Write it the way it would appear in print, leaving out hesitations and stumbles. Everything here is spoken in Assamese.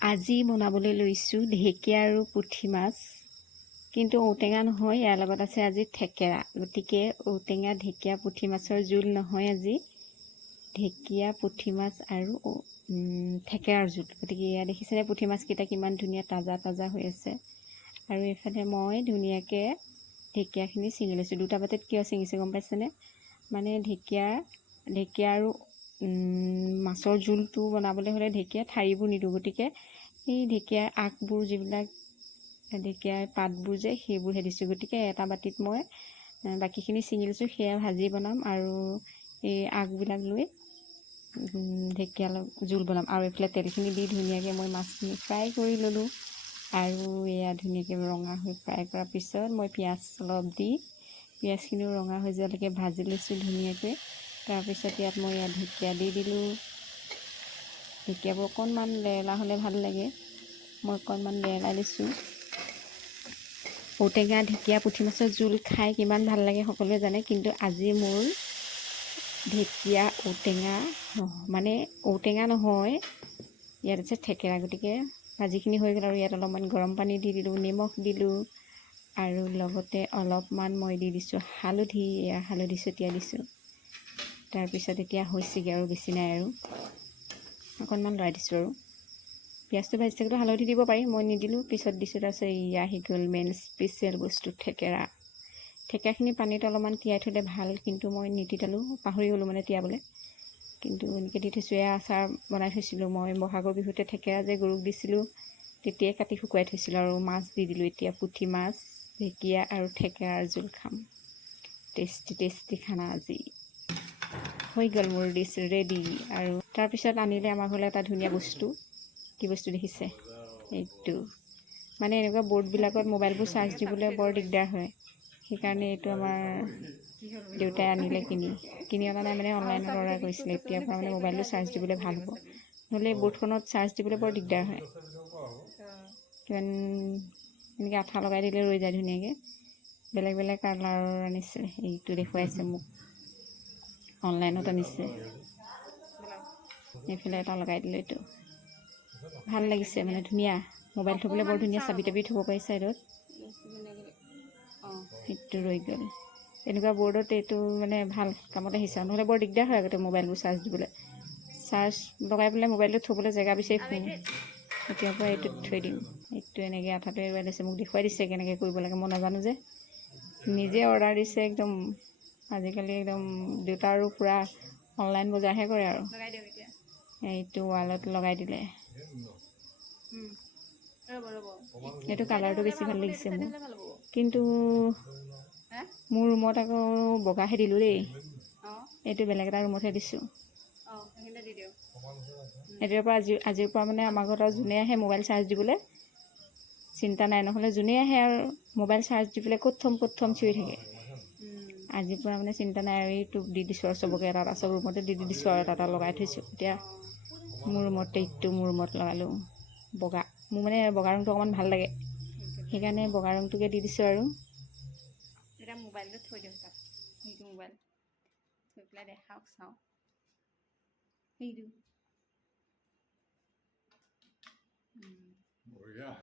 আজি বনাবলৈ লৈছোঁ ঢেকীয়া আৰু পুঠি মাছ, কিন্তু ঔটেঙা নহয়, ইয়াৰ লগত আছে আজি থেকেৰা। গতিকে ঔটেঙা ঢেকীয়া পুঠি মাছৰ জোল নহয়, আজি ঢেকীয়া পুঠি মাছ আৰু থেকেৰাৰ জোল। গতিকে এয়া দেখিছেনে পুঠি মাছকেইটা কিমান ধুনীয়া তাজা তাজা হৈ আছে। আৰু এইফালে মই ধুনীয়াকৈ ঢেকীয়াখিনি ছিঙি লৈছোঁ। দুটা বাটিত কিয় ছিঙিছোঁ গম পাইছেনে? মানে ঢেকীয়া আৰু মাছৰ জোলটো বনাবলৈ হ'লে ঢেকীয়া ঠাৰিবোৰ নিদিওঁ, গতিকে এই ঢেকীয়াৰ আগবোৰ যিবিলাক ঢেকীয়াৰ পাতবোৰ যে সেইবোৰহে দিছোঁ। গতিকে এটা বাটিত মই বাকীখিনি ছিঙি লৈছোঁ, সেয়া ভাজি বনাম আৰু এই আগবিলাক লৈ ঢেকীয়া জোল বনাম। আৰু এইফালে তেলখিনি দি ধুনীয়াকৈ মই মাছখিনি ফ্ৰাই কৰি ল'লোঁ। আৰু এয়া ধুনীয়াকৈ ৰঙা হৈ ফ্ৰাই কৰাৰ পিছত মই পিঁয়াজ অলপ দি পিঁয়াজখিনিও ৰঙা হৈ যোৱালৈকে ভাজি লৈছোঁ ধুনীয়াকৈ। তাৰপিছত ইয়াত মই ঢেকীয়া দি দিলোঁ। ঢেকীয়াবোৰ অকণমান লেৰেলা হ'লে ভাল লাগে, মই অকণমান লেৰেলাই দিছোঁ। ঔটেঙা ঢেকীয়া পুঠি মাছৰ জোল খাই কিমান ভাল লাগে সকলোৱে জানে, কিন্তু আজি মোৰ ঢেকীয়া ঔটেঙা নহয়, ইয়াত আছে থেকেৰা। গতিকে ভাজিখিনি হৈ গ'ল আৰু ইয়াত অলপমান গৰম পানী দি দিলোঁ, নিমখ দিলোঁ আৰু লগতে অলপমান মই দি দিছোঁ হালধি। এয়া হালধি ছটিয়াই দিছোঁ। তাৰপিছত এতিয়া হৈছেগৈ আৰু বেছি নাই, আৰু অকণমান লৰাই দিছোঁ। আৰু পিঁয়াজটো ভাজি থাকোঁতে হালধি দিব পাৰি, মই নিদিলোঁ, পিছত দিছোঁ। তাৰপিছত এয়া আহি গ'ল মেইন স্পেচিয়েল বস্তু থেকেৰা। থেকেৰাখিনি পানীত অলপমান তিয়াই থ'লে ভাল, কিন্তু মই নিতিতালোঁ, পাহৰি গ'লোঁ মানে তিয়াবলৈ। কিন্তু এনেকৈ দি থৈছোঁ। এয়া আচাৰ বনাই থৈছিলোঁ মই বহাগৰ বিহুতে থেকেৰা যে গৰুক দিছিলোঁ, তেতিয়াই কাটি শুকুৱাই থৈছিলোঁ। আৰু মাছ দি দিলোঁ। এতিয়া পুঠি মাছ, ঢেকীয়া আৰু থেকেৰাৰ জোল খাম। টেষ্টি টেষ্টি খানা আজি হৈ গ'ল মোৰ ডিছ ৰেডি। আৰু তাৰপিছত আনিলে আমাৰ ঘৰলৈ এটা ধুনীয়া বস্তু। কি বস্তু দেখিছে? এইটো মানে এনেকুৱা বৰ্ডবিলাকত মোবাইলবোৰ চাৰ্জ দিবলৈ বৰ দিগদাৰ হয়, সেইকাৰণে এইটো আমাৰ দেউতাই আনিলে কিনি অনা নাই, মানে অনলাইনত অৰ্ডাৰ কৰিছিলে। এতিয়াৰ পৰা মানে মোবাইলটো চাৰ্জ দিবলৈ ভাল হ'ব, নহ'লে বৰ্ডখনত চাৰ্জ দিবলৈ বৰ দিগদাৰ হয়। কিমান এনেকৈ আঠা লগাই দিলে ৰৈ যায় ধুনীয়াকৈ। বেলেগ বেলেগ কালাৰৰ আনিছে, এইটো দেখুৱাইছে মোক, অনলাইনত আনিছে। এইফালে এটা লগাই দিলোঁ, এইটো ভাল লাগিছে, মানে ধুনীয়া। মোবাইল থ'বলৈ বৰ ধুনীয়া, চাবি তাবি থ'ব পাৰি চাইডত। সেইটো ৰৈ গ'ল। এনেকুৱা বৰ্ডত এইটো মানে ভাল কামত আহিছে, নহ'লে বৰ দিগদাৰ হয় আগতে মোবাইলবোৰ চাৰ্জ দিবলৈ। চাৰ্জ লগাই পেলাই মোবাইলটো থ'বলৈ জেগা বিচাৰি ফুৰোঁ, এতিয়াৰ পৰা এইটোত থৈ দিম। এইটো এনেকৈ আঠাটো এৰুৱাই দিছে, মোক দেখুৱাই দিছে কেনেকৈ কৰিব লাগে, মই নাজানো যে। নিজে অৰ্ডাৰ দিছে একদম। আজিকালি একদম দেউতা আৰু পূৰা অনলাইন বজাৰহে কৰে আৰু। এইটো ৱালত লগাই দিলে। এইটো কালাৰটো বেছি ভাল লাগিছে মোৰ, কিন্তু মোৰ ৰুমত আকৌ বগাহে দিলোঁ দেই। এইটো বেলেগ এটা ৰুমতহে দিছোঁ। এতিয়াৰ পৰা আজিৰ পৰা মানে আমাৰ ঘৰত আৰু যোনে আহে মোবাইল চাৰ্জ দিবলৈ চিন্তা নাই, নহ'লে যোনে আহে আৰু মোবাইল চাৰ্জ দি পেলাই ক'ত থ'ম চিঞৰি থাকে। আজিৰ পৰা মানে চিন্তা নাই, আৰু এইটো দি দিছোঁ আৰু চবকে এটা এটা, চব ৰুমতে দি দিছোঁ আৰু এটা এটা লগাই থৈছোঁ। এতিয়া মোৰ ৰুমত এইটো মোৰ ৰুমত লগালোঁ বগা। মোৰ মানে বগা ৰংটো অকণমান ভাল লাগে, সেইকাৰণে বগা ৰংটোকে দি দিছোঁ। আৰু এতিয়া মোবাইলটো থৈ দিওঁ তাত, সেইটো মোবাইল থৈ পেলাই দেখাওক চাওঁ। সেইটো